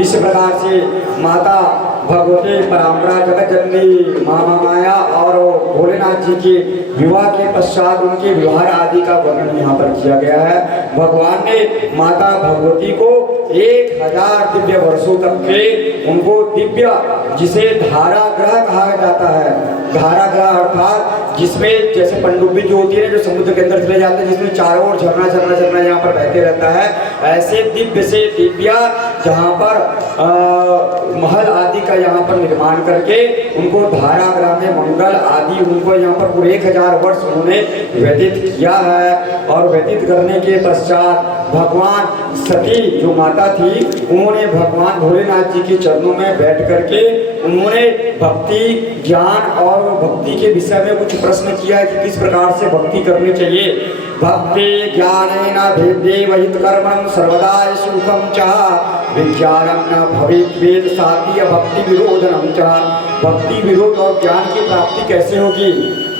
इस प्रकार से माता भगवती पराम्बरा जगत जननी महामाया और भोलेनाथ जी के विवाह के पश्चात उनके विवाह आदि का वर्णन यहाँ पर किया गया है। भगवान ने माता भगवती को 1000 दिव्य वर्षों तक के उनको दिव्य, जिसे धारा ग्रह कहा जाता है, धारा ग्रह अर्थात जिसमें जैसे पनडुब्बी जो होती है जो समुद्र के अंदर चले जाते हैं, जिसमें चारों ओर झरना झरना झरना यहाँ पर बहते रहता है, ऐसे दिव्य से दिव्या जहाँ पर महल आदि का यहाँ पर निर्माण करके उनको धारा ग्रह में मंगल आदि उनको यहाँ पर पूरे 1000 वर्ष उन्होंने व्यतीत किया है। और व्यतीत करने के पश्चात भगवान सती जो माता थी उन्होंने भगवान भोलेनाथ जी के चरणों में बैठ करके उन्होंने भक्ति ज्ञान और भक्ति के विषय में कुछ प्रश्न किया है कि किस प्रकार से भक्ति करनी चाहिए। भक्ति ज्ञानेन भेदेव हितकर्मं सर्वदा सुखं च विज्ञानं न भवेत् वेद साध्य भक्ति विरोधनं च। भक्ति विरोध और ज्ञान की प्राप्ति कैसे होगी?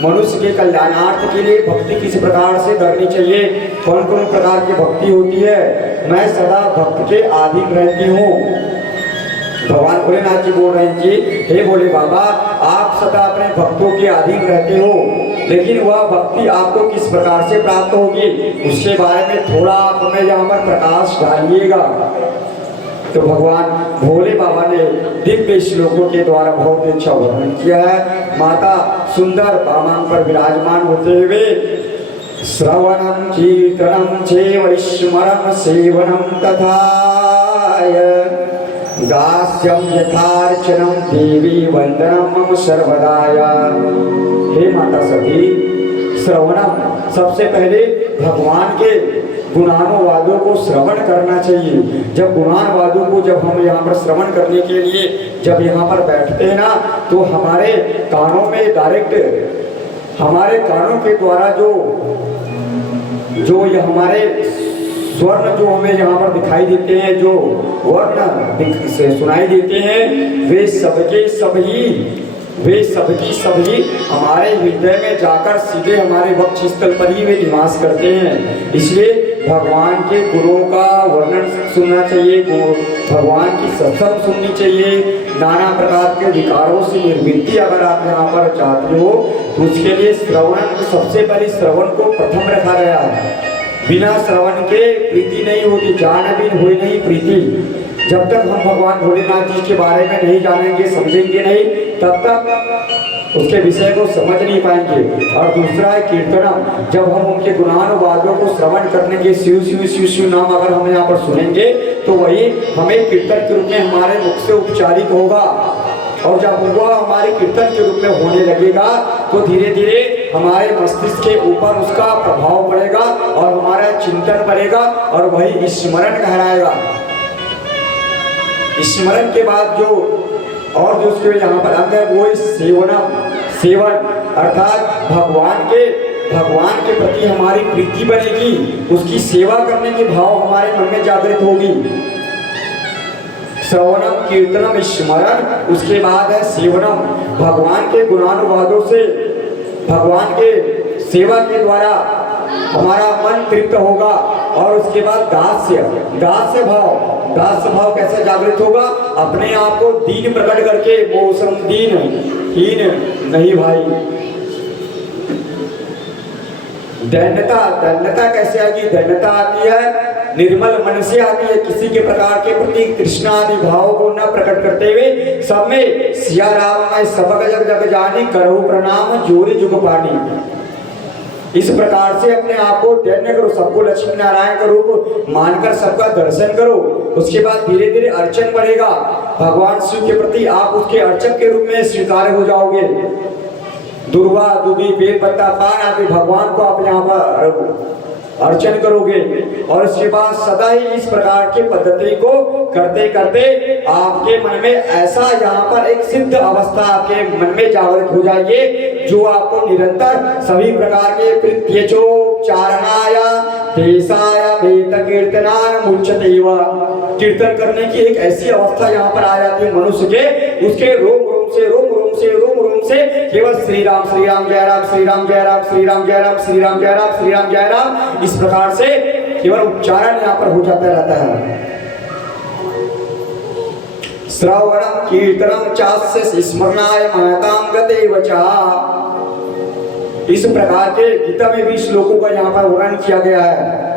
मनुष्य के कल्याणार्थ के लिए भक्ति किस प्रकार से करनी चाहिए, कौन कौन प्रकार की भक्ति होती है। मैं सदा भक्त के अधीन रहती हूँ। भगवान भोलेनाथ जी बोल रहे हैं कि हे भोले बाबा, आप सदा अपने भक्तों के अधीन रहते हो, लेकिन वह भक्ति आपको किस प्रकार से प्राप्त होगी उसके बारे में थोड़ा आप हमें यहाँ पर प्रकाश डालिएगा। तो भगवान भोले बाबा ने दिव्य श्लोकों के द्वारा बहुत अच्छा वर्णन किया है। माता सुंदर वामन पर विराजमान होते हुए श्रवणम कीर्तनम चैव स्मरणम सेवनम तथा दास्यम यथार्चनम देवी वंदनम मम सर्वदाया। हे माता सती, श्रवणम सबसे पहले भगवान के गुणानुवादों को श्रवण करना चाहिए। जब गुणानुवादों को जब हम यहाँ पर श्रवण करने के लिए जब यहाँ पर बैठते हैं ना, तो हमारे कानों में डायरेक्ट हमारे कानों के द्वारा जो ये हमारे स्वर्ण जो हमें यहाँ पर दिखाई देते हैं, जो वर्ण से सुनाई देते हैं, वे सबकी सभी हमारे हृदय में जाकर सीधे हमारे वक्षस्थल पर ही वे निवास करते हैं। इसलिए भगवान के गुणों का वर्णन सुनना चाहिए, भगवान की सत्संग सुननी चाहिए। नाना प्रकार के विकारों से निर्वृत्ति अगर आप यहाँ पर चाहते हो तो उसके लिए श्रवण, सबसे पहले श्रवण को प्रथम रखा गया है। बिना श्रवण के प्रीति नहीं होती, जान बिन हुई नहीं प्रीति। जब तक हम भगवान भोलेनाथ जी के बारे में नहीं जानेंगे, समझेंगे नहीं, तब तक उसके विषय को समझ नहीं पाएंगे। और दूसरा है कीर्तनम, जब हम उनके गुणानुवादों को श्रवण करने के शिव शिव शिव शिव नाम अगर हम यहाँ पर सुनेंगे तो वही हमें कीर्तन के रूप में हमारे मुख से उपचारित होगा। और जब वह हमारे कीर्तन के रूप में होने लगेगा तो धीरे धीरे हमारे मस्तिष्क के ऊपर उसका प्रभाव पड़ेगा और हमारा चिंतन बढ़ेगा और वही स्मरण कहलाएगा। स्मरण के बाद जो और जो उसके यहाँ पर अंग है वो सेवन अर्थात भगवान के प्रति हमारी प्रीति बनेगी, उसकी सेवा करने की भाव हमारे मन में जागृत होगी। श्रवणम कीर्तनम स्मरण, उसके बाद है सेवनम, भगवान के गुणानुवादों से भगवान के सेवा के द्वारा हमारा मन तृप्त होगा। और उसके बाद दास्य भाव कैसे जागृत होगा? अपने आप को दीन प्रकट करके, मौसम दीन हीन नहीं भाई। दैन्यता कैसे आएगी? दैन्यता आती है निर्मल मन से आती है, किसी के प्रकार के प्रति कृष्णा आदि भाव को न प्रकट करते हुए सब में सिया राम मैं सबक जग जग जानी करहु प्रणाम जोरी जुग पानी। इस प्रकार से अपने आप को दैन्य करो, सबको लक्ष्मी नारायण का रूप मानकर सबका दर्शन करो। उसके बाद धीरे धीरे अर्चन बढ़ेगा, भगवान शिव के प्रति आप उसके अर्चक के रूप में स्वीकार हो जाओगे। दुर्वा दुबी बेल पत्ता पान आदि भगवान को आप यहाँ पर अर्चन करोगे। और इसके बाद सदा ही इस प्रकार की पद्धति को करते करते आपके मन में ऐसा यहाँ पर एक सिद्ध अवस्था आपके मन में जागृत हो जाएगी जो आपको निरंतर सभी प्रकार के प्रत्यचोपचारणाय देशाय वेद कीर्तनाय मुच्यते वा, कीर्तन करने की एक ऐसी अवस्था यहाँ पर आ जाती है मनुष्य के, उसके रोम रोम से केवल श्री राम जय राम श्री राम जय राम श्री राम जय राम श्री राम जय राम, इस प्रकार से केवल उच्चारण यहाँ पर हो जाता रहता है। श्रवणम कीर्तनम चास्य स्मरणाय महतां गते वचा। इस प्रकार के गीता में भी श्लोकों का यहाँ पर वर्णन किया गया है।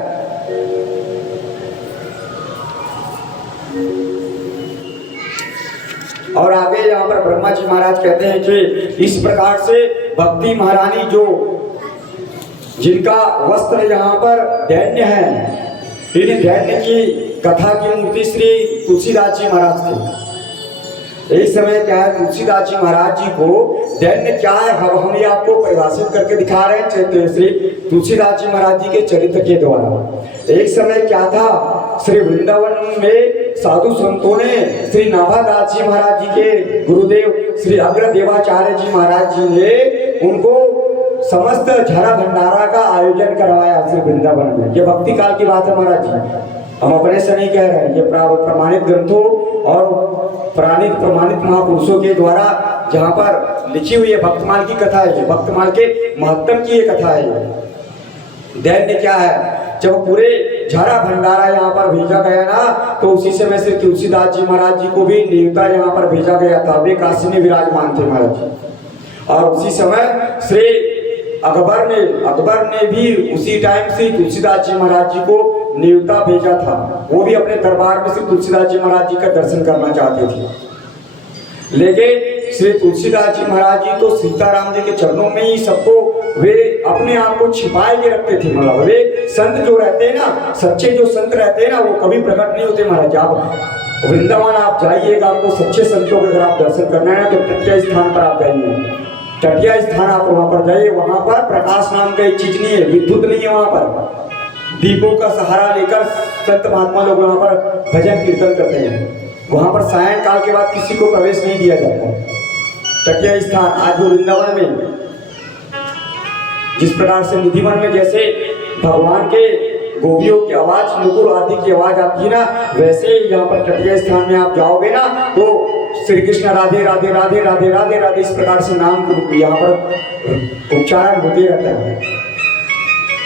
और आगे यहाँ पर ब्रह्मा जी महाराज कहते हैं कि इस प्रकार से भक्ति महारानी जो जिनका वस्त्र यहाँ पर दैन्य है, इन दैन्य की कथा की मूर्ति श्री तुलसीदास जी महाराज थे। इस समय क्या है, तुलसीदास जी महाराज जी को दैन्य क्या है हम ये आपको परिभाषित करके दिखा रहे हैं श्री तुलसीदास जी महाराज जी के चरित्र के द्वारा। एक समय क्या था, श्री वृंदावन में साधु संतों ने श्री नाभादास जी महाराज जी के गुरुदेव श्री अग्रदेवाचार्य जी महाराज जी ने उनको समस्त झरा भंडारा का आयोजन करवाया श्री वृंदावन में। ये भक्ति काल की बात है महाराज जी, हम अपने से नहीं कह रहे हैं, ये प्रमाणित ग्रंथों और प्रमाणित महापुरुषों के द्वारा जहाँ पर लिखी हुई है भक्तमाल की कथा है। भक्तमाल के महत्व की ये कथा है। दैन्य क्या है, जब पूरे झरा भंडारा यहाँ पर भेजा गया ना, तो उसी समय श्री तुलसीदास जी महाराज जी को भी न्योता यहाँ पर भेजा गया था। वे काशी में विराजमान थे महाराज जी। और उसी समय श्री अकबर ने भी उसी टाइम से तुलसीदास जी महाराज जी को न्योता भेजा था। वो भी अपने दरबार में श्री तुलसीदास जी महाराज जी का दर्शन करना चाहते थे। लेकिन श्री तुलसीदास जी महाराज जी तो सीताराम जी के चरणों में ही सबको वे अपने आप को छिपाए के रखते थे। मतलब वे संत जो रहते हैं ना, सच्चे जो संत रहते हैं ना, वो कभी प्रकट नहीं होते महाराज। आप वृंदावन आप जाइएगा, आपको सच्चे संतों के अगर आप दर्शन करना है तो तटीय स्थान पर आप जाइए। तटीय स्थान आप वहां पर जाइए, वहां पर प्रकाश नाम का एक चीज नहीं है, विद्युत नहीं है। वहां पर दीपों का सहारा लेकर संत महात्मा लोग वहां पर भजन कीर्तन करते हैं। वहां पर सायं काल के बाद किसी को प्रवेश नहीं दिया जाता। तटीय स्थान आज वो वृंदावन में जिस प्रकार से निधिवन में जैसे भगवान के गोपियों की आवाज, नुपुर आदि की आवाज आती है ना, वैसे यहाँ पर तटीय स्थान में आप जाओगे ना तो श्री कृष्ण राधे राधे राधे राधे राधे राधे इस प्रकार से नाम यहाँ पर उच्चारण होते रहता है।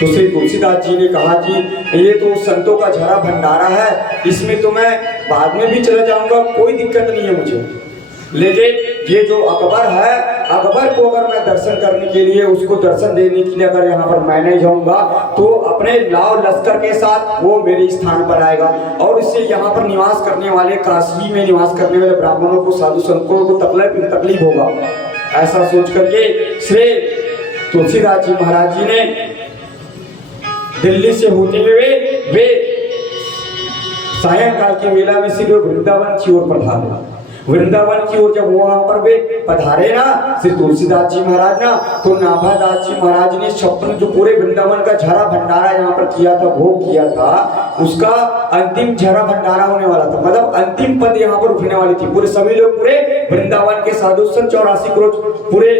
तो श्री तुलसीदास जी ने कहा कि ये तो संतों का झरा भंडारा है, इसमें तो मैं बाद में भी चला जाऊंगा, कोई दिक्कत नहीं है मुझे। लेकिन ये जो अकबर है, अकबर को अगर मैं दर्शन करने के लिए, उसको दर्शन देने के लिए अगर यहाँ पर मैं नहीं जाऊंगा तो अपने लाव लश्कर के साथ वो मेरे स्थान पर आएगा और इससे यहाँ पर निवास करने वाले, काशी में निवास करने वाले ब्राह्मणों को, साधु संतों को तकलीफ होगा। ऐसा सोच करके श्री तुलसीदास जी महाराज जी ने दिल्ली से होते हुए वे सायंकाल के वेला में से वृंदावन की ओर पधारे। वृंदावन की ओर जब वहां पर वे पधारे ना श्री तुलसीदास जी महाराज ना, तो नाभादास जी महाराज ने छप्पन जो पूरे वृंदावन का झरा भंडारा यहाँ पर किया था, भोग किया था, उसका अंतिम झरा भंडारा होने वाला था। मतलब अंतिम पद यहाँ पर उठने वाली थी। पूरे सभी लोग पूरे वृंदावन के साधु संत 84 करोड़ पूरे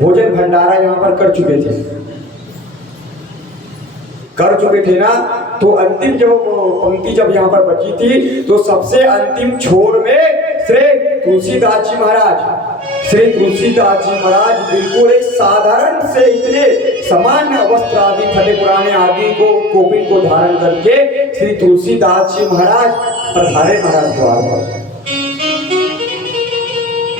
भोजन भंडारा यहाँ पर कर चुके थे ना। तो अंतिम जो पंक्ति जब यहाँ पर बची थी तो सबसे अंतिम छोर में श्री तुलसीदास जी महाराज बिल्कुल एक साधारण से इतने सामान्य वस्त्र आदि फटे पुराने आदि को कोपिन को धारण करके श्री तुलसीदास जी महाराज पधारे महाराज द्वार पर।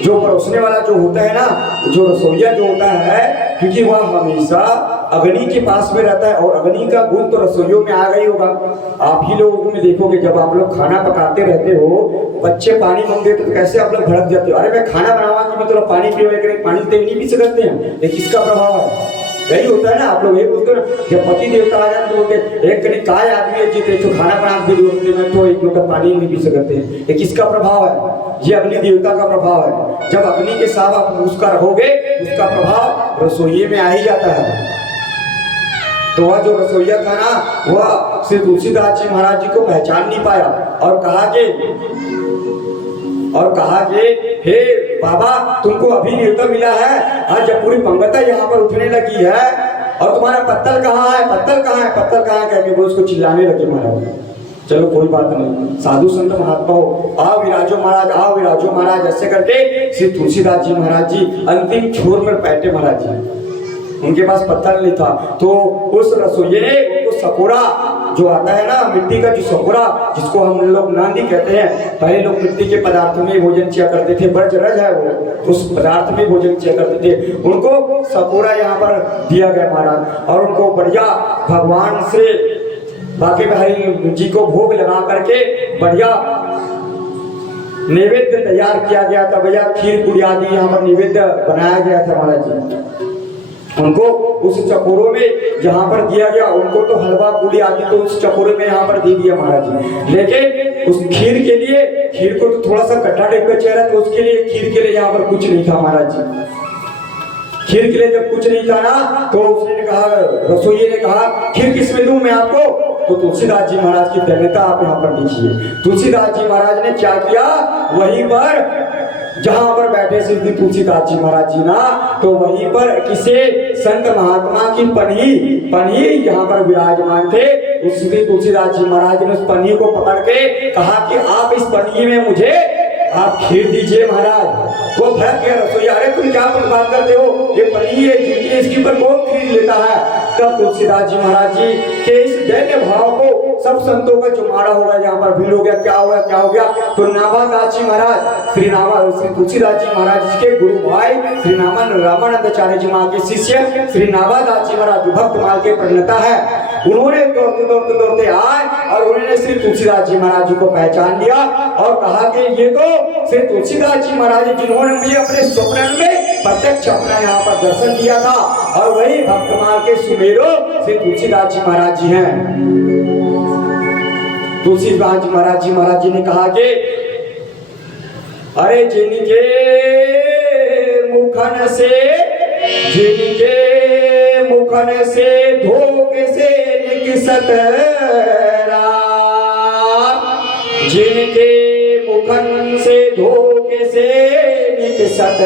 जो परोसने वाला जो होता है ना, जो रसोईया जो होता है, क्योंकि वह हमेशा अग्नि के पास में रहता है और अग्नि का गुण तो रसोइयों में आ गई होगा। आप ही लोगों में देखोगे जब आप लोग खाना पकाते रहते हो, बच्चे पानी मांगते तो कैसे आप लोग भड़क जाते हो, अरे मैं खाना बनावा कि मैं थोड़ा पानी पियो, लेकिन पानी तो नहीं पी सकते हैं। ये किसका प्रभाव है? यही होता है ना। आप लोग ये बोलते हो ना, जब पति देवता आ जाते तो बोलते एक कहीं काय आदमी है जीते तो खाना बना के में तो एक लोटा पानी नहीं पी सकते। ये किसका प्रभाव है? ये अग्नि देवता का प्रभाव है। जब अग्नि के साथ आप उसका रहोगे, उसका प्रभाव रसोई में आ ही जाता है। तो वह जो रसोईया था ना, वह श्री तुलसीदास जी महाराज जी को पहचान नहीं पाया और कहा कि हे बाबा, तुमको अभी न्योता मिला है, आज जब पूरी पंगता यहाँ पर उठने लगी है और तुम्हारा पत्तल कहाँ है, पत्तल कहाँ है, पत्तल कहाँ है कहके वो उसको चिल्लाने लगे महाराज। चलो कोई बात नहीं, साधु संत महात्मा हो, आओ विराजो महाराज, आओ विराजो महाराज, ऐसे करके श्री तुलसीदास जी महाराज जी अंतिम छोर में बैठे महाराज जी। उनके पास पत्थर नहीं था तो उस रसोइये ने उनको सकोरा जो आता है ना मिट्टी का जो सकोरा, जिसको हम लोग नांदी कहते हैं, पहले लोग मिट्टी के पदार्थों में भोजन किया करते थे, बर्ज रज है वो, तो उस पदार्थ में भोजन किया करते थे, उनको सकोरा यहाँ पर दिया गया महाराज। और उनको बढ़िया भगवान से बाके बिहारी जी को भोग लगा करके बढ़िया नैवेद्य तैयार किया गया था भैया, खीर पूरी आदि यहाँ पर नैवेद्य बनाया गया था महाराज जी। उनको उस चकोरों में जहाँ पर दिया गया, उनको तो हलवा पूरी आदि तो उस चकोरे में यहाँ पर दे दिया महाराज जी, लेकिन उस खीर के लिए, खीर को तो थोड़ा सा कट्टा टाइप का चेहरा, तो उसके लिए खीर के लिए यहाँ पर कुछ नहीं था महाराज जी। खीर के लिए जब कुछ नहीं था ना, तो उसने कहा, रसोइये ने कहा खीर किसमें दूं मैं आपको, तो तुलसीदास जी महाराज की धन्यता आप यहाँ पर लीजिए। तुलसीदास जी महाराज ने क्या किया, वहीं पर जहां पर बैठे श्री तुलसीदास जी महाराज जी ना, तो वहीं पर किसे संत महात्मा की पन्ही यहाँ पर विराजमान थे। उस श्री तुलसीदास जी महाराज ने उस पन्ही को पकड़ के कहा कि आप इस पन्ही में मुझे आप खीर दीजिए महाराज। वो भड़क गया रसोईया, अरे तुम क्या बात करते हो, ये पन्ही है जूती है, इसके ऊपर कौन खीर लेता है। तब तुलसीदास जी महाराज जी के इस दैन्य भाव को सब संतों का चुमारा हो गया, यहाँ पर भीड़ हो गया, क्या हुआ क्या हो गया। तो नाभादास जी महाराज श्री तुलसीदास जी महाराज के गुरु भाई श्री रामानंदाचार्य जी माँ के शिष्य श्री नाभादास जी महाराज भक्त माल के प्रणेता है, उन्होंने दौड़ते आए और उन्होंने श्री तुलसीदास जी महाराज जी को पहचान लिया और कहा कि ये तो श्री तुलसीदास जी महाराज जिन्होंने मुझे अपने स्वप्न में प्रत्यक्ष अपना यहाँ पर दर्शन दिया था, और वही भक्तमाल के सुमेरो श्री तुलसीदास जी महाराज जी हैं। तुलसीदास जी महाराज जी ने कहा कि अरे जिनके मुखन से धोखे से निकसत जिनके मुखन से धोखे से निकसत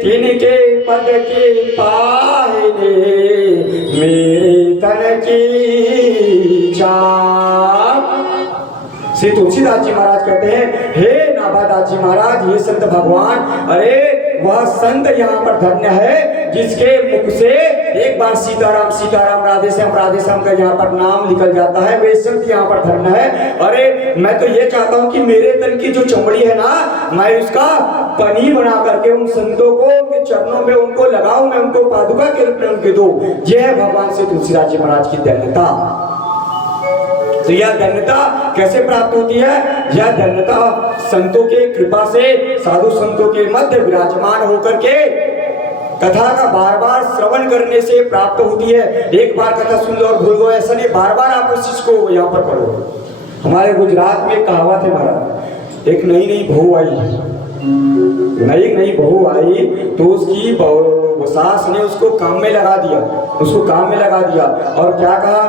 तिनके पद के पाहने मेरे तन की चाह। श्री तुलसीदास जी महाराज कहते हैं, हे नाभादास जी महाराज, ये संत भगवान, अरे वह संत यहाँ पर धन्य है जिसके मुख से एक बार सीताराम सीताराम राधे श्याम का यहाँ पर नाम निकल जाता है, वे संत यहाँ पर धन्य है। अरे मैं तो ये चाहता हूँ कि मेरे तन की जो चमड़ी है ना, मैं उसका पनी बना करके उन संतों को उनके चरणों में उनको लगाऊं, मैं उनको पादुका के रूप में उनके दूं। यह है भगवान श्री तुलसीदास जी महाराज की धन्यता। तो यह धन्यता कैसे प्राप्त होती है, यह धन्यता संतों के कृपा से, साधु संतों के मध्य विराजमान होकर के कथा का बार बार श्रवण करने से प्राप्त होती है। एक बार कथा सुन लो और भूल गो, ऐसा नहीं, बार बार आप उस चीज को यहाँ पर करो। हमारे गुजरात में कहावत है महाराज, एक नई बहू आई तो उसकी सास ने उसको काम में लगा दिया, और क्या कहा,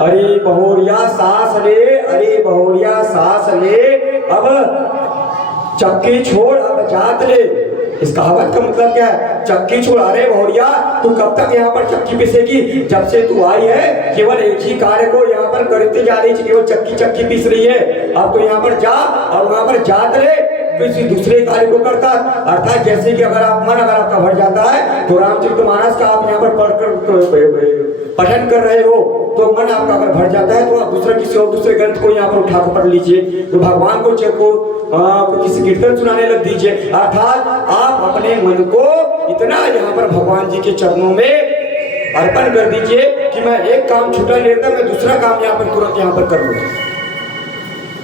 अरे बहुरिया सास ले अब चक्की छोड़ अब जात ले। इस कहावत का मतलब क्या है, चक्की छोड़, अरे बहुरिया तू कब तक यहाँ पर चक्की पीसेगी, जब से तू आई है केवल एक ही कार्य को यहाँ पर करते जा रही है, केवल चक्की पीस रही है। अब तो यहाँ पर जा और वहां पर जात ले, किसी दूसरे कार्य को करता। अर्थात जैसे कि अगर आपका भर जाता है तो रामचरितमानस का आप यहाँ पर पठन कर रहे हो, तो मन आपका अगर भर जाता है तो आप दूसरे ग्रंथ को यहाँ पर उठा कर पढ़ लीजिए, तो भगवान को किसी कीर्तन सुनाने लग दीजिए। अर्थात आप अपने मन को इतना यहाँ पर भगवान जी के चरणों में अर्पण कर दीजिए कि मैं एक काम छुटा लेता, मैं दूसरा काम यहाँ पर तुरंत यहाँ पर कर लूँ।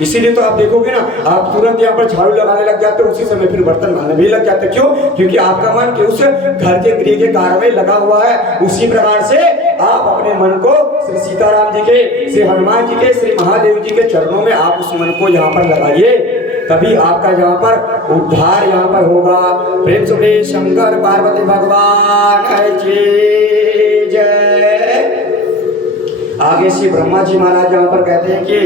इसीलिए तो आप देखोगे ना, आप तुरंत यहाँ पर झाड़ू लगाने लग जाते हो, उसी समय फिर बर्तन मारने भी लग जाते। क्यों? क्योंकि आपका मन के उस घर के गृह के कार्य में लगा हुआ है। उसी प्रकार से आप अपने मन को श्री सीताराम जी के, श्री हनुमान जी के, श्री महादेव जी के चरणों में आप उस मन को यहाँ पर लगाइए, तभी आपका यहाँ पर उद्धार यहाँ पर होगा। प्रेम से शंकर पार्वती भगवान की जय। आगे श्री ब्रह्मा जी महाराज यहाँ पर कहते हैं कि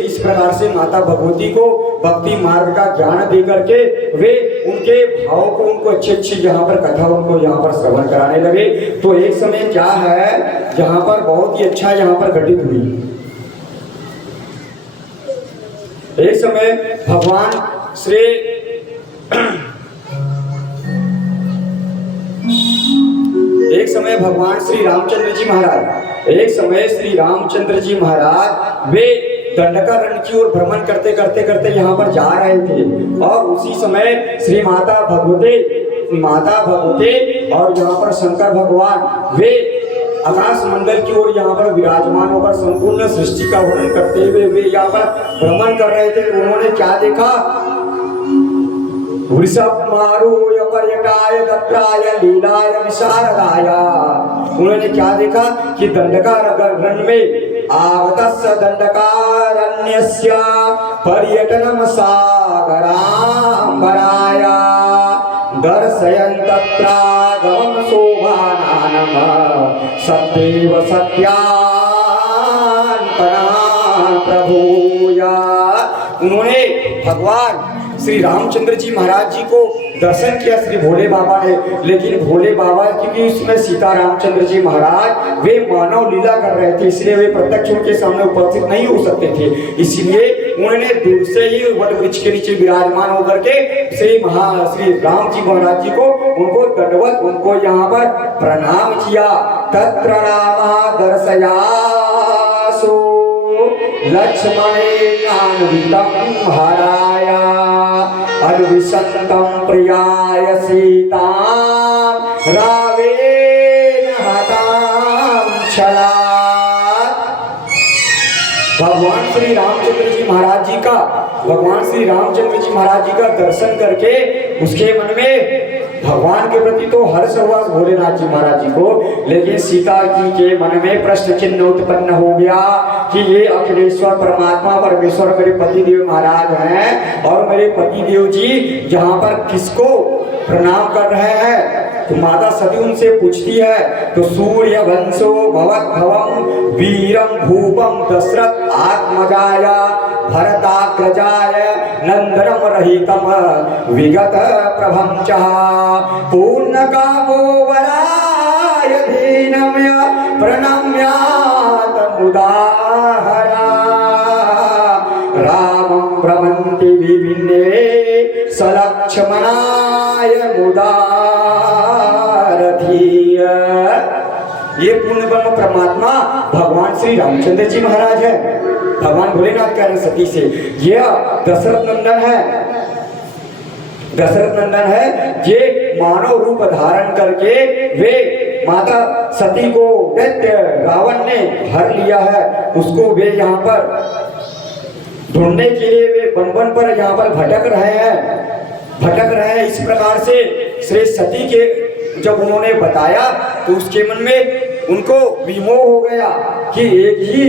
इस प्रकार से माता भगवती को भक्ति मार्ग का ज्ञान दे करके वे उनके भाव को, उनको अच्छी यहाँ पर कथा उनको यहाँ पर श्रवण कराने लगे। तो एक समय क्या है, जहाँ पर बहुत ही अच्छा यहाँ पर घटित हुई। एक समय भगवान श्री एक समय भगवान श्री रामचंद्र जी महाराज, एक समय श्री रामचंद्र जी महाराज वे दंडकारण्य की ओर भ्रमण करते करते करते यहाँ पर जा रहे थे और उसी समय श्री माता भगवती और यहाँ पर शंकर भगवान वे आकाश मंडल की ओर यहाँ पर विराजमान होकर संपूर्ण सृष्टि का वर्णन करते हुए वे यहाँ पर भ्रमण कर रहे थे। उन्होंने क्या देखा? वृषभमारूढ़ पर्यटाय दत्राय लीलाय विशारदाय। उन्होंने क्या देखा कि दंडकारण्य में आगतस्य दंडकारण्यस्य पर्यटनम सागरांबराय दर्शयन् तत्रागमं शोभानानम सत्येव सत्यान्तना प्रभूया। उन्होंने भगवान श्री रामचंद्र जी महाराज जी को दर्शन किया श्री भोले बाबा ने, लेकिन भोले बाबा क्योंकि उसमें सीता रामचंद्र जी महाराज वे मानव लीला कर रहे थे, इसलिए वे प्रत्यक्ष उनके सामने उपस्थित नहीं हो सकते थे। इसलिए उन्होंने दूर से ही वट वृक्ष के नीचे विराजमान होकर के श्री राम जी महाराज जी को उनको दंडवत उनको यहाँ पर प्रणाम किया। तत्र राम दर्शयासो लक्ष्मणेनान्वितं हराय अन्विषन्तं प्रियाय सीतां रावेण हतां छलात्। भगवान श्री रामचंद्र जी महाराज जी का दर्शन करके उसके मन में भगवान के प्रति तो हर्ष हुआ भोलेनाथ जी महाराज जी को, लेकिन सीता जी के मन में प्रश्न चिन्ह उत्पन्न हो गया कि ये अखिलेश्वर परमात्मा परमेश्वर मेरे पतिदेव महाराज हैं और मेरे पतिदेव जी यहाँ पर किसको प्रणाम कर रहे हैं? तो माता सती उनसे पूछती है तो सूर्य वंशो भवत भवम वीरम भूपम दशरथ आत्मजाय भरताग्रजाय नंदनम रहितम विगत प्रभं च पूर्णकामो वराय दीनम्य प्रणम्यात मुदाहरा रामं भ्रमन्ति विभिन्ने सलक्ष्मणाय मुदारधीय। ये पूर्ण ब्रह्म परमात्मा भगवान श्री रामचंद्र जी महाराज है। भगवान भोलेनाथ कह रहे सती से यह दशरथ नंदन है ये मानव रूप धारण करके वे माता सती को दैत्य रावण ने हर लिया है, उसको वे यहाँ पर ढूंढने के लिए वे वन वन पर यहाँ पर भटक रहे हैं। इस प्रकार से श्री सती के जब उन्होंने बताया तो उसके मन में उनको विमोह हो गया कि एक ही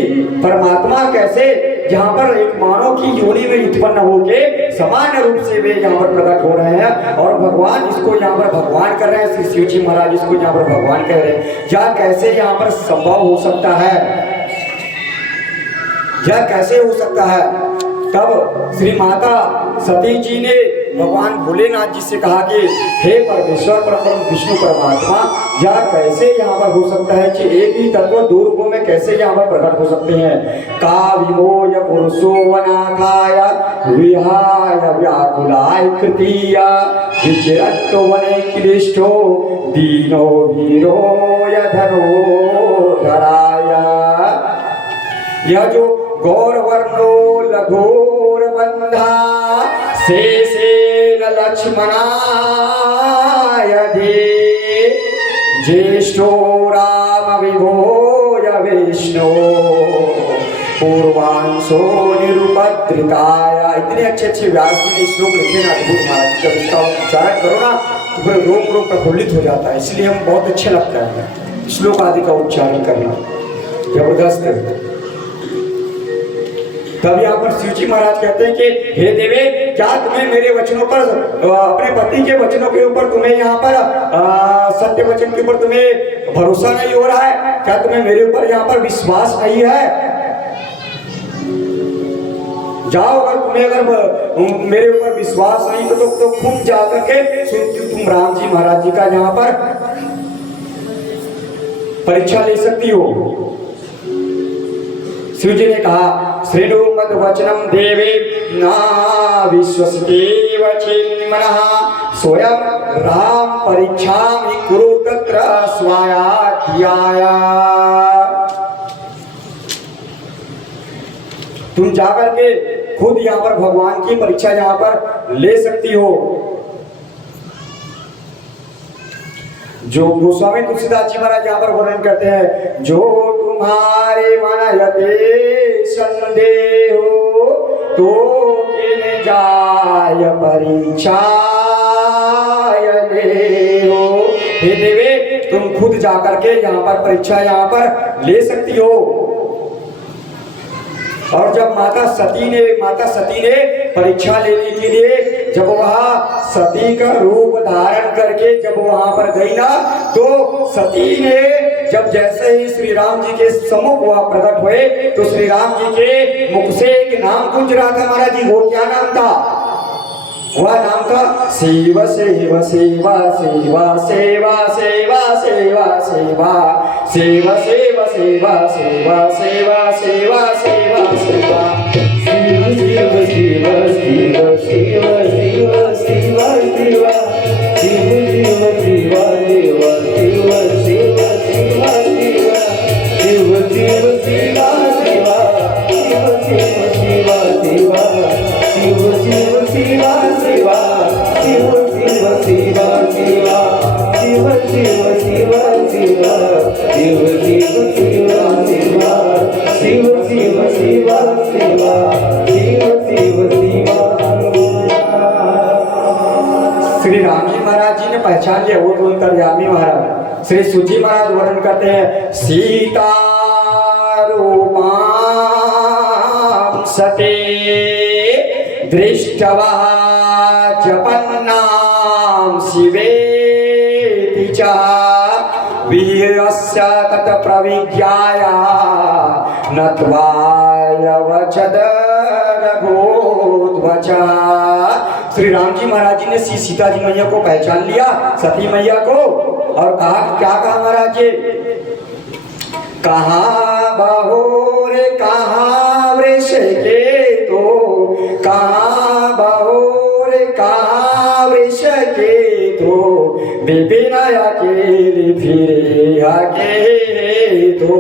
परमात्मा कैसे यहाँ पर एक मानव की योनि में उत्पन्न होके सामान्य रूप से वे यहाँ पर प्रकट हो रहे हैं और भगवान इसको यहाँ पर भगवान कर रहे हैं। श्री शिव जी महाराज इसको यहाँ पर भगवान कह रहे हैं। क्या कैसे यहाँ पर संभव हो सकता है? यह कैसे हो सकता है? तब श्री माता सती जी ने भगवान भोलेनाथ जी से कहा कि हे परमेश्वर परम विष्णु परमात्मा, यह कैसे यहाँ पर हो सकता है कि एक ही तत्व दो रूपों में कैसे यहाँ पर प्रकट हो सकते हैं? का विमोय पुरुषो वनाथाय विहाय व्याकुलाय कृतीय विचरतो वने क्लिष्टो दीनो वीरो यधनो धराय। यह जो गौर वर्णो लघोर बंधा शेषेन लक्ष्मणाय धे ज्येष्ठो राम विभोय विष्णु पूर्वांशो निरुपद्रिताय। इतने अच्छे व्यास जी ने श्लोक लिखे ना अद्भुत महाराज, जब इसका उच्चारण करो ना तो फिर रोम रोम प्रफुल्लित हो जाता है। इसलिए हम बहुत अच्छे लगता है श्लोक आदि का उच्चारण करना, जबरदस्त है। तब यहाँ पर शिव जी महाराज कहते हैं कि हे देवे, क्या तुम्हें मेरे वचनों पर अपने पति के वचनों के ऊपर तुम्हें यहाँ पर सत्य वचन के ऊपर तुम्हें भरोसा नहीं हो रहा है? क्या तुम्हें मेरे ऊपर यहाँ पर विश्वास नहीं है? जाओ, अगर मेरे ऊपर विश्वास नहीं तो खुद जाकर के तुम राम जी महाराज जी का यहाँ पर परीक्षा ले सकती हो। शिव जी ने कहा श्रीणु मद वचनम देवे ना विश्वसते वचिन्मनः स्वयं राम परीक्षामि कुरु तत्र स्वाध्याय। तुम जाकर के खुद यहाँ पर भगवान की परीक्षा यहाँ पर ले सकती हो। जो गोस्वामी तुलसीदास जी महाराज यहाँ पर वर्णन करते हैं, जो तुम्हारे मन यते संदेह हो तो किन जाय परीक्षा हो। हे देवे, तुम खुद जाकर के यहाँ पर परीक्षा यहाँ पर ले सकती हो। और जब माता सती ने परीक्षा लेने के लिए जब वह सती का रूप धारण करके जब वहां पर गई ना, तो सती ने जब जैसे ही श्री राम जी के सम्मुख वह प्रकट हुए तो श्री राम जी के मुख से एक नाम गूंज रहा था महाराज जी। वो क्या नाम था? वह नाम था शिव शिव शिवा शिवा शिवा शिवा शिवा शिवा शिव शिव शिवा शिवा शिवा शिवा शिवा शिवा शिव शिव शिव शिव शिव शिव शिव शिवा शिव शिव शिवा शिव शिव शिव शिवा शिव शिव शिवा शिवा शिव शिव शिवा शिवा शिव शिव शिवा शिवा शिव शिव शिवा शिवा शिव शिव शिवा शिवा शिव शिव शिवा शिवा शिव शिव शिवा शिवा शिव शिव शिवा। श्री राम जी महाराज जी ने पहचान लिया, वो तो अंतर्यामी महाराज। श्री सुजी महाराज वर्णन करते हैं, सीता रूपां सते दृष्टवा जपन्नाम शिवेति च वीर्यस्य तत् प्रविज्ञाया नत्वायवचद रघोध्वजा। श्री राम जी महाराज जी ने सीता जी मैया को पहचान लिया, सती मैया को, और कहा, क्या कहा महाराज जी? कहाँ बहो रे कहाँ वृष के तो, कहाँ बहो रे कहाँ वृष के तो, विपिन अकेले फिरे अके तो,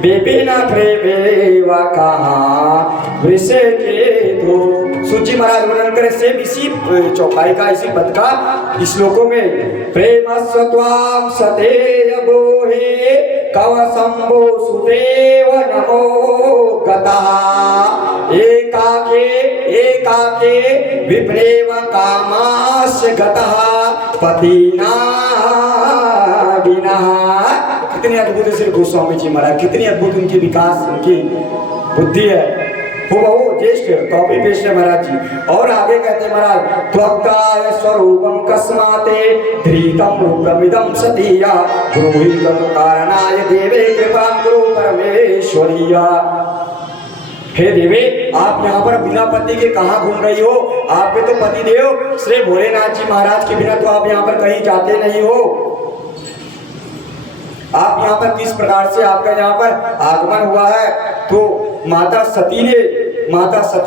विपिन प्रेमे व कहाँ वृष के तो। सूची महाराज वर्णन करे सेम इसी चौपाई का, इसी पद का श्लोकों में, प्रेम स्वत्वाम सतेय बोहे कवसंबो सुदेव नमो गतः एकाके एकाके विप्रेम कामास्य गतः पतिना बिना। कितने अद्भुत है श्री गोस्वामी जी महाराज, कितनी अद्भुत उनकी विकास, उनकी बुद्धि है। वो ज्येष्ठ कॉपी पेस्ट है महाराज जी। और आगे कहते हैं महाराज, त्वक्काय स्वरूपम कस्माते धृतम रूपमिदं सतीया ब्रूहि तत् कारणाय देवे कृपां कुरु परमेश्वरिया। हे देवे, आप यहाँ पर बिना पति के कहाँ घूम रही हो? आपके तो पति देव श्री भोलेनाथ जी महाराज के बिना तो आप यहाँ पर कहीं जाते नहीं हो। आप यहाँ पर किस प्रकार से आपका यहाँ पर आगमन हुआ है? तो माता सती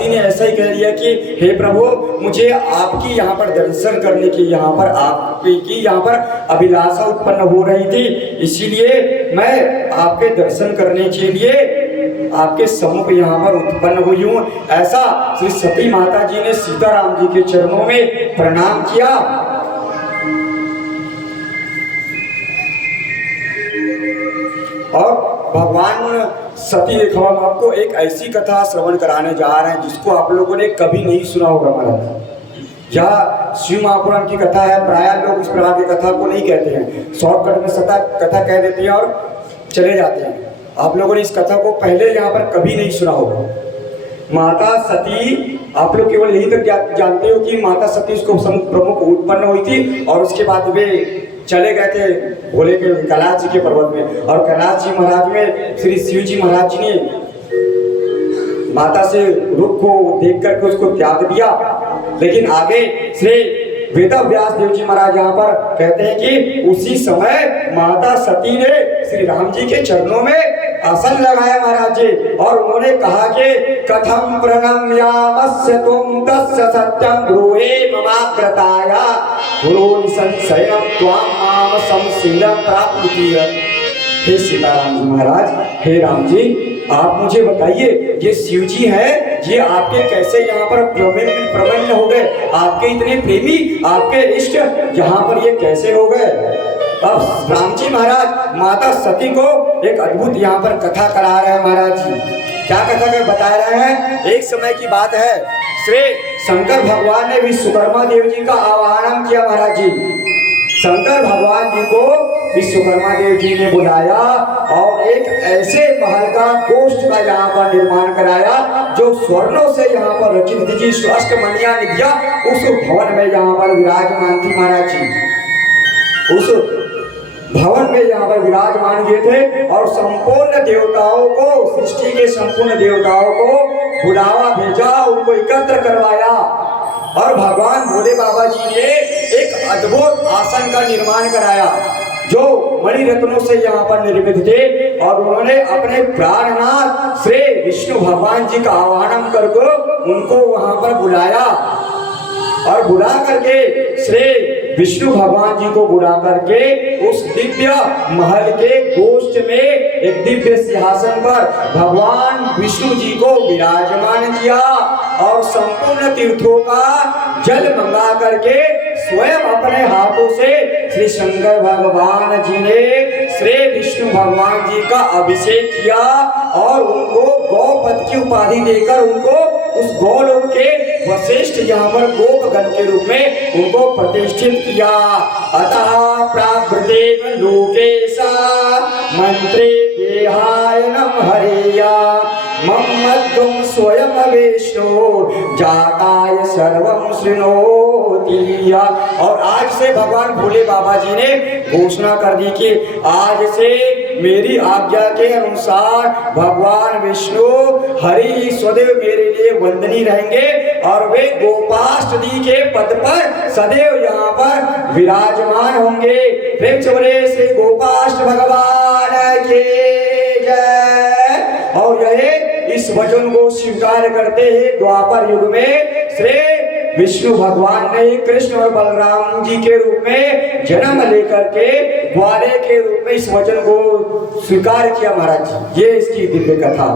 ने ऐसा ही कह दिया कि हे प्रभु, मुझे आपकी यहाँ पर दर्शन करने की, यहाँ पर आपकी यहाँ पर अभिलाषा उत्पन्न हो रही थी, इसीलिए मैं आपके दर्शन करने के लिए आपके सम्मुख यहाँ पर उत्पन्न हुई हूँ। ऐसा श्री सती माता जी ने सीताराम जी के चरणों में प्रणाम किया। और भगवान सती, हम आपको एक ऐसी कथा श्रवण कराने जा रहे हैं जिसको आप लोगों ने कभी नहीं सुना होगा महाराज। यह शिव महापुराण की कथा है। प्रायः लोग इस प्रकार की कथा को नहीं कहते हैं, शॉर्टकट में सता कथा कह देते हैं और चले जाते हैं। आप लोगों ने इस कथा को पहले यहाँ पर कभी नहीं सुना होगा। माता सती, आप लोग केवल यही तक जानते हो कि माता सती उसको प्रमुख उत्पन्न हुई थी और उसके बाद वे चले गए थे भोले के कैलाश जी के पर्वत में। और कैलाश जी महाराज में श्री शिव जी महाराज जी ने माता से रूप को देख करके उसको त्याग दिया। लेकिन आगे श्री वेद व्यास देव जी महाराज यहाँ पर कहते हैं कि उसी समय माता सती ने श्री राम जी के चरणों में आसन लगाया महाराज जी, और उन्होंने कहा कि कथम प्रणम्यामस्य तुम तस्य सत्यम ब्रूहे ममाग्रताया गुरु संशयम त्वाम माम संशीलम प्राप्ति। हे सीताराम जी महाराज, हे राम जी, आप मुझे बताइए ये शिव जी है, ये आपके कैसे यहाँ पर प्रबंध हो गए? आपके इतने प्रेमी, आपके इष्ट यहाँ पर ये कैसे हो गए? अब राम जी महाराज माता सती को एक अद्भुत यहाँ पर कथा करा रहे हैं महाराज जी। क्या कथा कर बता रहे हैं? एक समय की बात है, श्री शंकर भगवान ने विश्वकर्मा देव जी का आवाहन किया महाराज जी। शंकर भगवान जी को विश्वकर्मा देव जी ने बुलाया और एक ऐसे महल का गोष्ठ का यहाँ पर निर्माण कराया जो स्वर्णों से यहाँ पर रचित थी। अष्टमणिया निधिया उस भवन में यहाँ पर विराजमान थी महाराज जी। उस भवन में यहाँ पर विराजमान हुए थे और संपूर्ण देवताओं को, सृष्टि के संपूर्ण देवताओं को बुलावा भेजा, उनको एकत्र करवाया और भगवान भोले बाबा जी ने एक अद्भुत आसन का निर्माण कराया जो मणिरत्नों से यहाँ पर निर्मित थे, और उन्होंने अपने प्राणनाथ श्री विष्णु भगवान जी का आह्वान करके उनको वहां पर बुलाया और बुला करके श्री विष्णु भगवान जी को बुला करके उस दिव्य महल के गोष्ठ में एक दिव्य सिंहासन पर भगवान विष्णु जी को विराजमान किया और संपूर्ण तीर्थों का जल मंगा करके स्वयं अपने हाथों से श्री शंकर भगवान जी ने श्री विष्णु भगवान जी का अभिषेक किया और उनको गौपद की उपाधि देकर उनको उस गौलोक के वशिष्ठ यहाँ पर गोपगण के रूप में उनको प्रतिष्ठित किया। अतः प्रावृतेन लोकेशा मंत्रे देहायनम हरिया मम्मद्वं स्वयं विष्णु जाताय सर्वं शृणोति। और आज से भगवान भोले बाबा जी ने घोषणा कर दी कि आज से मेरी आज्ञा के अनुसार भगवान विष्णु हरि सदैव मेरे लिए वंदनीय रहेंगे और वे गोपाष्टदी के पद पर सदैव यहाँ पर विराजमान होंगे। प्रेम से बोले श्री गोपाष्ट भगवान के जय। और यह इस वचन को स्वीकार करते हैं द्वापर युग में श्री विष्णु भगवान ने कृष्ण और बलराम जी के रूप में जन्म लेकर के ग्वाले के रूप में इस वचन को स्वीकार किया महाराज। ये इसकी दिव्य कथा।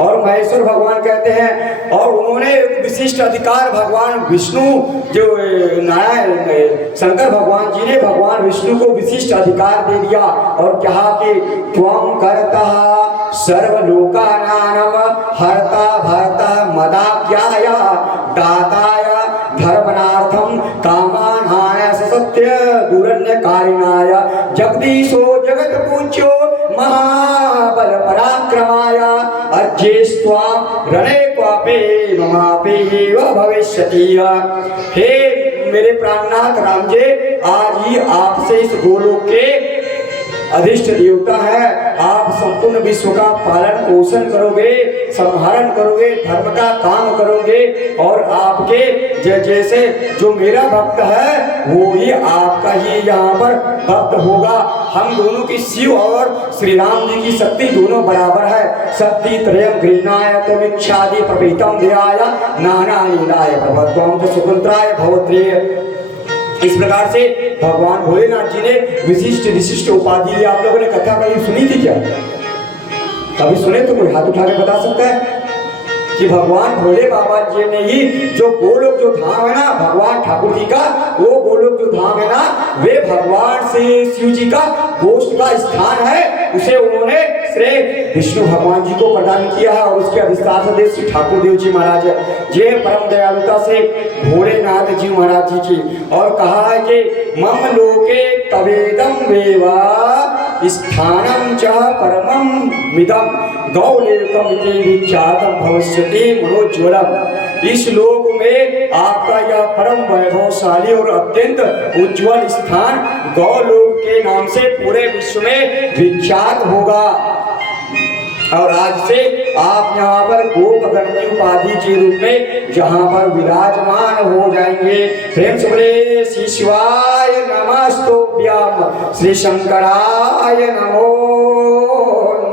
और महेश्वर भगवान कहते हैं और उन्होंने विशिष्ट अधिकार भगवान विष्णु जो नारायण शंकर भगवान जी ने भगवान विष्णु को विशिष्ट अधिकार दे दिया और कहा कि त्वं कर्ता सर्वलोकानां हर्ता भर्ता मदाज्ञाय दाताय धर्मनार्थम कामानाय सत्य दुरन्यकारिणाय जगदीशो जगत पूज्यो महाबल पराक्रमाय अज्येस्त्वां रणे क्वापे ममापे भविष्यति। हे मेरे प्राणनाथ राम जी, आज ही आपसे इस गोलोक के अधिष्ठ देवता है, आप संपूर्ण विश्व का पालन पोषण करोगे, संहारण करोगे, धर्म का काम करोगे और आपके जैसे जो मेरा भक्त है वो ही आपका ही यहाँ पर भक्त होगा। हम दोनों की शिव और श्री राम जी की शक्ति दोनों बराबर है। शक्ति त्रयम गृह्णाय त्वमिच्छादि प्रभृतम ध्याय नाना लीलाय प्रभुत्वं सुकुंत्राय भवत्रेय। इस प्रकार से भगवान भोलेनाथ जी ने विशिष्ट विशिष्ट उपाधि ली। आप लोगों ने कथा कभी सुनी थी क्या? कभी सुने तो कोई हाथ उठा के बता सकता है कि भगवान भोले बाबा जी ने ही जो गोलोक जो धाम है ना भगवान ठाकुर जी का, वो गोलोक जो धाम है ना वे भगवान से शिव जी का गोष्ठ का स्थान है, उसे उन्होंने श्री विष्णु भगवान जी को प्रदान किया है। और उसके अधिष्ठाता देव श्री ठाकुर देव जी महाराज ये परम दयालुता से भोलेनाथ जी महाराज जी की। और कहा है कि मम लोके तवेदम वेवा स्थानम च परमम मिदम गौलेकम इति विख्यातम भविष्यति मनोज्वलम। इस लोक में आपका यह परम वैभवशाली और अत्यंत उज्जवल स्थान गौलोक के नाम से पूरे विश्व में विख्यात होगा। और आज से आप यहाँ पर गोपगण की उपाधि के रूप में जहाँ पर विराजमान हो जाएंगे। प्रेम से बोले श्री शिवाय नमस्तुभ्यं श्री शंकराय नमो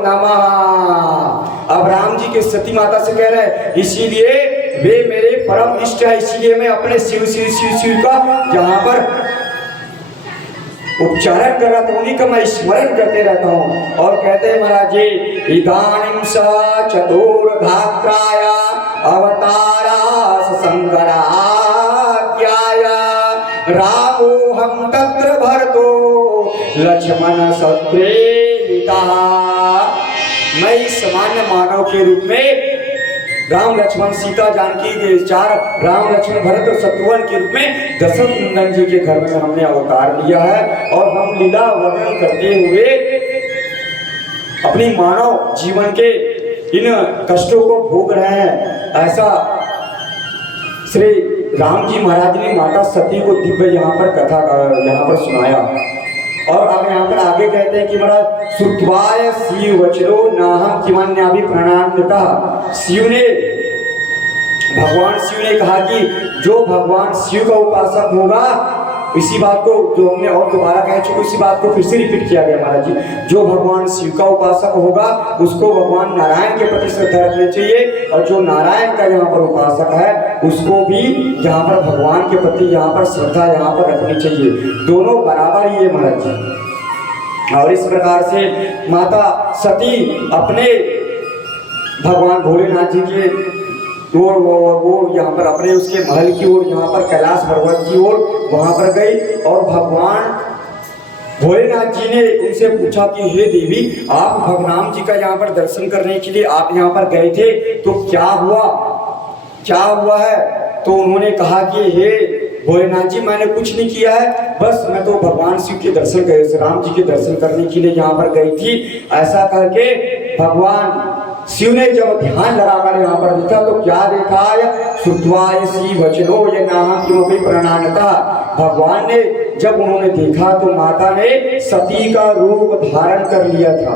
नमः। अब राम जी के सती माता से कह रहे हैं, इसीलिए वे मेरे परम इष्ट है, इसीलिए मैं अपने शिव शिव शिव शिव का जहां पर उपचारण कर रहा था उन्हीं का मैं स्मरण करते रहता हूँ। और कहते हैं महाराज जी, इदानीं स चतुर्धात्राय अवतारा संगराज्ञाय रामो हम तत्र भरतो लक्ष्मण सत्रेता। मैं इस सामान्य मानव के रूप में राम लक्ष्मण सीता जानकी के चार राम लक्ष्मण भरत और शत्रुघ्न के रूप में दशरथ नंदन जी के घर में हमने अवतार लिया है। और हम लीला वर्णन करते हुए अपनी मानव जीवन के इन कष्टों को भोग रहे हैं। ऐसा श्री राम जी महाराज ने माता सती को दिव्य यहाँ पर कथा यहाँ पर सुनाया। और अब यहाँ पर आगे कहते हैं कि महाराज श्रुत्वाय शिव वचनो नाहं किमन्याभि प्रणान्वितः। शिव ने भगवान शिव ने कहा कि जो भगवान शिव का उपासक होगा, इसी बात को जो हमने और दोबारा कह चुके, इसी बात को फिर से रिपीट किया गया महाराज जी, जो भगवान शिव का उपासक होगा उसको भगवान नारायण के प्रति श्रद्धा रखनी चाहिए। और जो नारायण का यहाँ पर उपासक है उसको भी यहाँ पर भगवान के प्रति यहाँ पर श्रद्धा यहाँ पर रखनी चाहिए। दोनों बराबर ही है महाराज जी। और इस प्रकार से माता सती अपने भगवान भोलेनाथ जी के वो यहाँ पर अपने उसके महल की ओर यहाँ पर कैलाश पर्वत की ओर वहां पर गई। और भगवान भोलेनाथ जी ने उनसे पूछा कि हे देवी, आप भगवान जी का यहाँ पर दर्शन करने के लिए आप यहाँ पर गए थे, तो क्या हुआ, क्या हुआ है? तो उन्होंने कहा कि हे भोलेनाथ जी, मैंने कुछ नहीं किया है, बस मैं तो भगवान शिव के दर्शन कर राम जी के दर्शन करने के लिए यहाँ पर गई थी। ऐसा करके भगवान शिव ने जब ध्यान लगाकर यहाँ पर देखा तो क्या देखा, श्रुत्वाय शिव वचनो ये नाहं किमपि प्रणान्वितः। भगवान ने जब उन्होंने देखा तो माता ने सती का रूप धारण कर लिया था।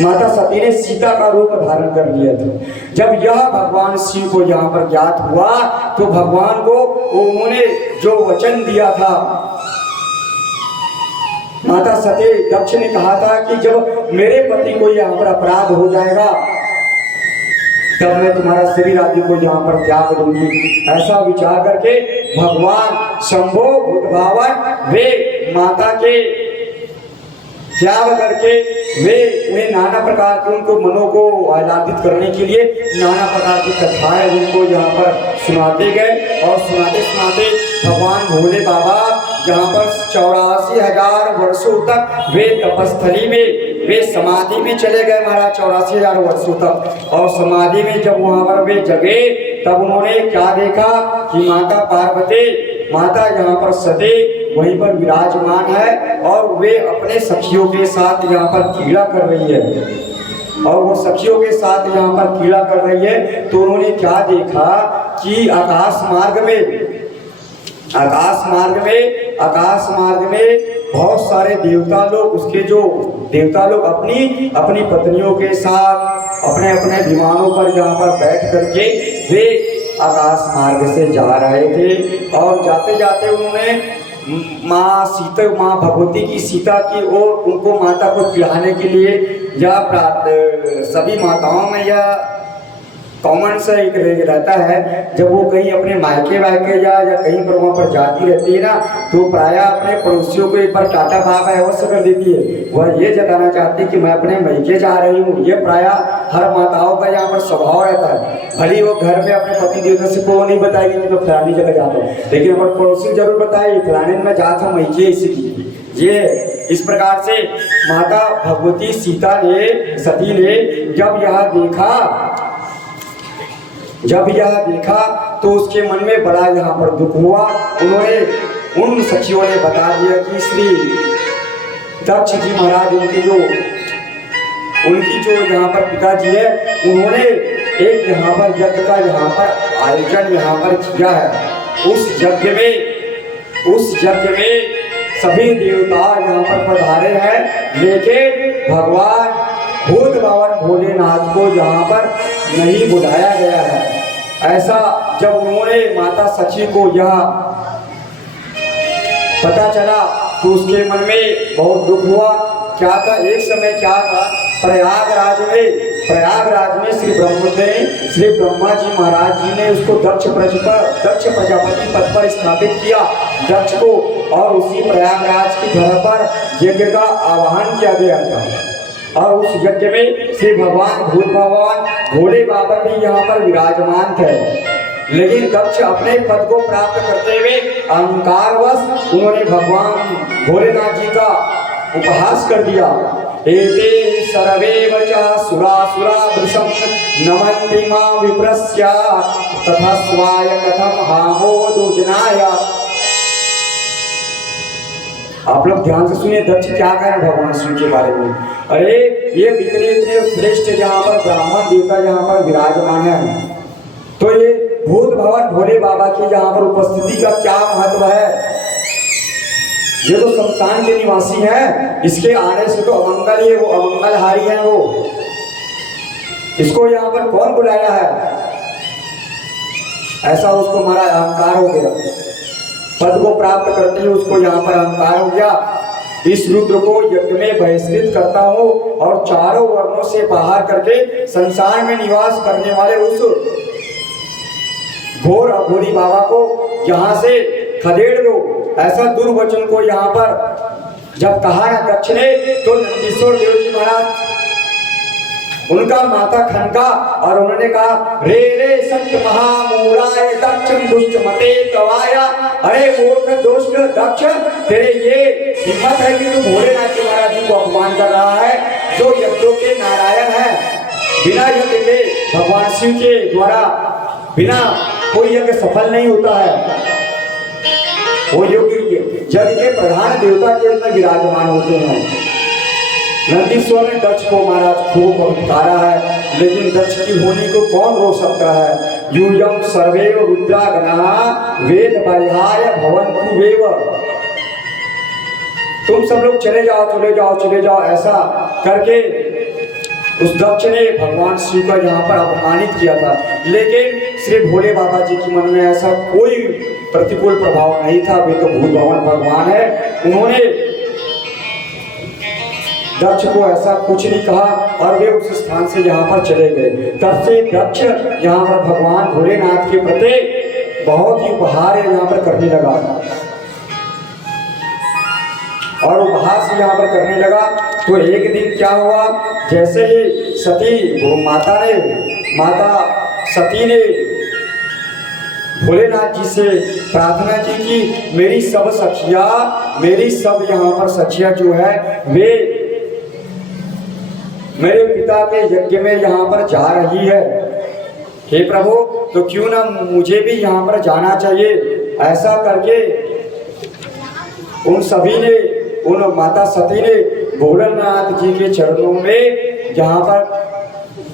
माता सती ने सीता का रूप धारण कर लिया था। जब यह भगवान शिव को यहाँ पर ज्ञात हुआ तो भगवान को उन्होंने जो वचन दिया था, माता सती दक्ष ने कहा था कि जब मेरे पति को यहाँ पर अपराध हो जाएगा तब मैं तुम्हारा शरीर आदि को यहाँ पर त्याग दूंगी। ऐसा विचार करके भगवान शंभो भूतभावन वे माता के त्याग करके वे उन्हें नाना प्रकार के उनको मनों को आह्लादित करने के लिए नाना प्रकार की कथाएं उनको यहाँ पर सुनाते गए। और सुनाते सुनाते भगवान भोले बाबा जहाँ पर 84,000 वर्षों तक वे तपस्थली में वे समाधि में चले गए महाराज, 84,000 वर्षों तक। और समाधि में जब वहाँ पर वे जगे तब उन्होंने क्या देखा कि माता पार्वती माता यहाँ पर सती वहीं पर विराजमान है और वे अपने सखियों के साथ यहाँ पर क्रीड़ा कर रही है। और वो सखियों के साथ यहाँ पर क्रीड़ा कर रही है तो उन्होंने क्या देखा कि आकाश मार्ग में बहुत सारे देवता लोग, उसके जो देवता लोग अपनी अपनी पत्नियों के साथ अपने अपने विमानों पर यहाँ पर बैठ करके वे आकाश मार्ग से जा रहे थे। और जाते जाते उन्होंने माँ भगवती की सीता की ओर उनको माता को खिलाने के लिए या सभी माताओं में या कॉमन सा एक रहता है, जब वो कहीं अपने मायके वायके या कहीं पर वहाँ पर जाती रहती है ना तो प्रायः अपने पड़ोसियों को एक बार टाटा बाय अवश्य कर देती है। वह ये जताना चाहती है कि मैं अपने मैके जा रही हूँ। ये प्रायः हर माताओं का यहाँ पर स्वभाव रहता है। भले वो घर में अपने पति देवता से को नहीं बताएगी कि मैं फलानी जगह जाता हूँ, लेकिन अपने पड़ोसी जरूर बताएगी फलाने में जाता हूँ मैके इसकी। ये इस प्रकार से माता भगवती सीता ने सती ने जब यह देखा तो उसके मन में बड़ा यहाँ पर दुख हुआ। उन्होंने उन सखियों ने बता दिया कि श्री दक्ष जी महाराज उनकी जो यहाँ पर पिताजी है उन्होंने एक यहाँ पर यज्ञ का यहाँ पर आयोजन यहाँ पर किया है। उस यज्ञ में सभी देवता यहाँ पर पधारे हैं, लेकिन भगवान भूत बावन भोलेनाथ को यहाँ पर नहीं बुलाया गया है। ऐसा जब उन्होंने माता सखी को यह पता चला तो उसके मन में बहुत दुख हुआ क्या था, एक समय क्या था, प्रयागराज में श्री ब्रह्मा जी महाराज जी ने उसको दक्ष प्रजापति पद पर स्थापित किया, दक्ष को, और उसी प्रयागराज की धरा पर यज्ञ का आह्वान किया गया था। और उस यज्ञ में श्री भगवान भोले बाबा भी यहाँ पर विराजमान थे। लेकिन दक्ष अपने पद को प्राप्त करते हुए अहंकारवश उन्होंने भगवान भोलेनाथ जी का उपहास कर दिया। एते सर्वे वचः सुरासुरा वृषं नमन्ति मां विप्रस्य तथा स्वाय कथम हामो दुजनाय। आप लोग ध्यान से सुनिए, दक्ष क्या कह रहे हैं भगवान शिव के बारे में। अरे ये इतने श्रेष्ठ जहाँ पर ब्राह्मण देवता जहाँ पर विराजमान है, तो ये भूत भवन भोले बाबा की यहाँ पर उपस्थिति का क्या महत्व है। ये तो शमशान के निवासी हैं, इसके आने से तो अमंगल ही है, वो अमंगलहारी है वो। इसको यहाँ पर कौन बुलाया है, ऐसा उसको हमारा अहंकार हो गया। पद को प्राप्त करते ही उसको यहाँ पर अहंकार हो गया। इस रुद्र को यज्ञ में बहिष्कृत करता हूँ और चारों वर्णों से बाहर करके संसार में निवास करने वाले उस घोर अघोरी बाबा को यहाँ से खदेड़ दो। ऐसा दुर्वचन को यहाँ पर जब कहा ना दक्ष ने, तो नंदीश्वर देव जी महाराज उनका माथा खनका और उन्होंने कहा, रे रे संत महामूढ़ाय दक्षं दुष्ट मते तवाया। अरे मूर्ख दुष्ट दक्ष, तेरे ये हिम्मत है कि तू भोलेनाथ जी महाराज जी को अपमान कर रहा है, जो यज्ञों के नारायण है। बिना यज्ञ के भगवान शिव के द्वारा बिना कोई यज्ञ सफल नहीं होता है। वो यज्ञ के प्रधान देवता के रूप में विराजमान होते हैं। नंदीश्वर ने दक्ष को महाराज खूब पुकारा है, लेकिन दक्ष की होनी को कौन रोक सकता है। यूयम सर्वे रुद्रागणा वेद परिहाय भवन्तु वेव। तुम सब लोग चले जाओ, ऐसा करके उस दक्ष ने भगवान शिव का यहाँ पर अपमानित किया था। लेकिन श्री भोले बाबा जी के मन में ऐसा कोई प्रतिकूल प्रभाव नहीं था। वे तो भूत भवन भगवान है, उन्होंने दक्ष को ऐसा कुछ नहीं कहा और वे उस स्थान से यहाँ पर चले गए। तब से दक्ष यहाँ पर भगवान भोलेनाथ के प्रति बहुत ही उपहार यहाँ पर करने लगा और उपहास यहाँ पर करने लगा। तो एक दिन क्या हुआ, जैसे ही माता सती ने भोलेनाथ जी से प्रार्थना की कि मेरी सब यहाँ पर सखिया जो है वे मेरे पिता के यज्ञ में यहाँ पर जा रही है, हे प्रभु, तो क्यों ना मुझे भी यहाँ पर जाना चाहिए। ऐसा करके उन माता सती ने भोलेनाथ जी के चरणों में यहाँ पर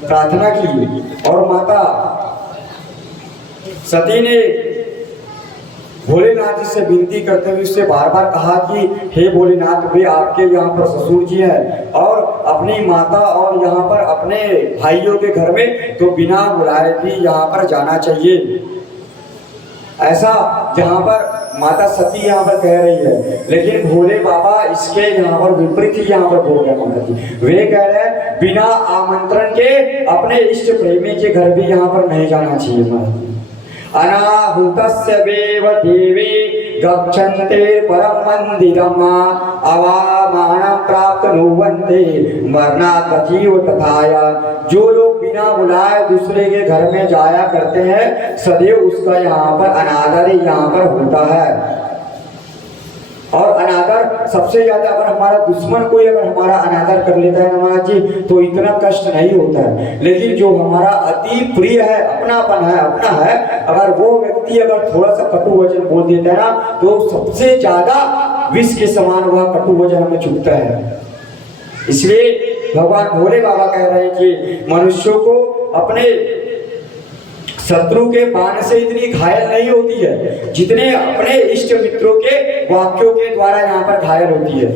प्रार्थना की और माता सती ने भोलेनाथ जी से विनती करते हुए उससे बार बार कहा कि हे भोलेनाथ, वे आपके यहाँ पर ससुर जी हैं और अपनी माता और यहाँ पर अपने भाइयों के घर में तो बिना बुलाए भी यहाँ पर जाना चाहिए। ऐसा जहाँ पर माता सती यहाँ पर कह रही है, लेकिन भोले बाबा इसके यहाँ पर विपरीत ही यहाँ पर बोल रहे माता जी। वे कह रहे हैं बिना आमंत्रण के अपने इष्ट प्रेमी के घर भी यहाँ पर नहीं जाना चाहिए। माता अनाहुतस्य वेव देवी गच्छन्ते परम मंदिरम अवामानं प्राप्नुवन्ते मरणात् तथैव तथाया। जो लोग बिना बुलाए दूसरे के घर में जाया करते हैं, सदैव उसका यहाँ पर अनादर यहाँ पर होता है। और अनादर सबसे ज्यादा, अगर हमारा दुश्मन कोई अगर हमारा अनादर कर लेता है ना महाराज जी, तो इतना कष्ट नहीं होता है। लेकिन जो हमारा अति प्रिय है, अपनापन है, अपना है, अगर वो व्यक्ति अगर थोड़ा सा कटु वचन बोल देता है ना, तो सबसे ज्यादा विष के समान वह कटु वचन हमें चुभता है। इसलिए भगवान भोले बाबा कह रहे हैं कि मनुष्यों को अपने शत्रु के बाण से इतनी घायल नहीं होती है जितने अपने इष्ट मित्रों के वाक्यों के द्वारा यहाँ पर घायल होती है।